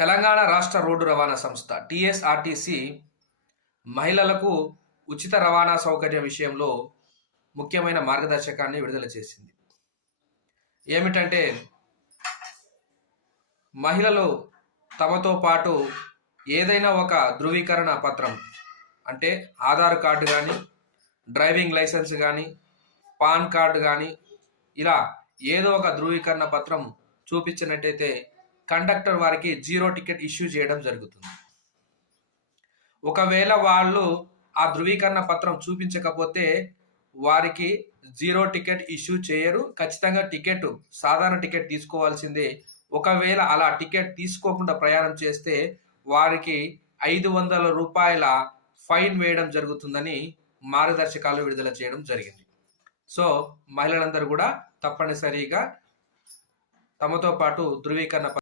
తెలంగాణ రాష్ట్ర రోడ్డు రవాణా సంస్థ టీఎస్ఆర్టీసీ మహిళలకు ఉచిత రవాణా సౌకర్యం విషయంలో ముఖ్యమైన మార్గదర్శకాన్ని విడుదల చేసింది. ఏమిటంటే, మహిళలు తమతో పాటు ఏదైనా ఒక ధృవీకరణ పత్రం, అంటే ఆధార్ కార్డు కానీ, డ్రైవింగ్ లైసెన్స్ కానీ, పాన్ కార్డు కానీ, ఇలా ఏదో ఒక ధృవీకరణ పత్రం చూపించినట్టయితే కండక్టర్ వారికి 0 టికెట్ ఇష్యూ చేయడం జరుగుతుంది. ఒకవేళ వాళ్ళు ఆ ధృవీకరణ పత్రం చూపించకపోతే వారికి 0 టికెట్ ఇష్యూ చేయరు. ఖచ్చితంగా సాధారణ టికెట్ తీసుకోవాల్సిందే. ఒకవేళ అలా టికెట్ తీసుకోకుండా ప్రయాణం చేస్తే వారికి 500 రూపాయల ఫైన్ వేయడం జరుగుతుందని మార్గదర్శకాలు విడుదల చేయడం జరిగింది. సో మహిళలందరూ కూడా తప్పనిసరిగా తమతో పాటు ధృవీకరణ